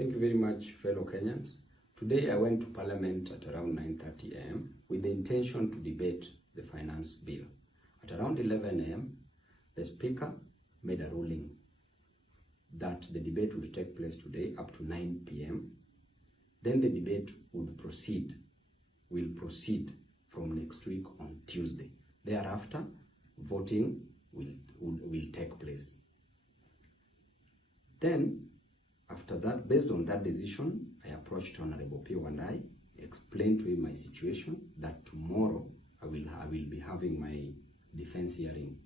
Thank you very much, fellow Kenyans. Today I went to Parliament at around 9:30 a.m. with the intention to debate the finance bill. At around 11 a.m., the Speaker made a ruling that the debate would take place today up to 9 p.m. Then the debate will proceed from next week on Tuesday. Thereafter, voting will take place. Then, after that, based on that decision, I approached Honorable Pio and I explained to him my situation, that tomorrow I will be having my defense hearing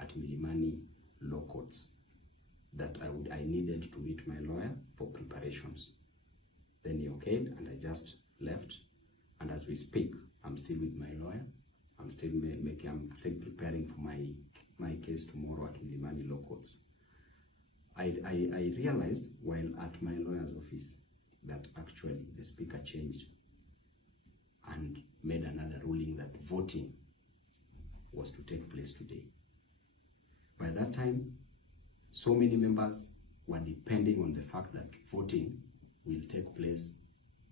at Milimani Law Courts, that I needed to meet my lawyer for preparations. Then he okayed and I just left. And as we speak, I'm still with my lawyer. I'm still preparing for my case tomorrow at Milimani Law Courts. I realized while at my lawyer's office that actually the Speaker changed and made another ruling that voting was to take place today. By that time, so many members were depending on the fact that voting will take place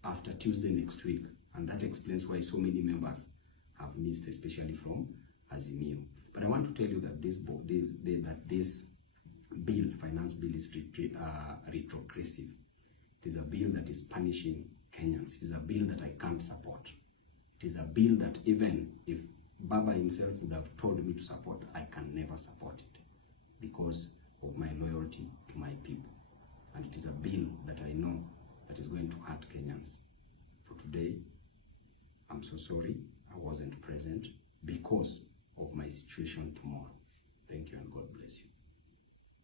after Tuesday next week, and that explains why so many members have missed, especially from Azimio. But I want to tell you that this bill, finance bill, is retrogressive. It is a bill that is punishing Kenyans. It is a bill that I can't support. It is a bill that even if Baba himself would have told me to support, I can never support it because of my loyalty to my people. And it is a bill that I know that is going to hurt Kenyans. For today, I'm so sorry I wasn't present because of my situation tomorrow. Thank you and God bless you.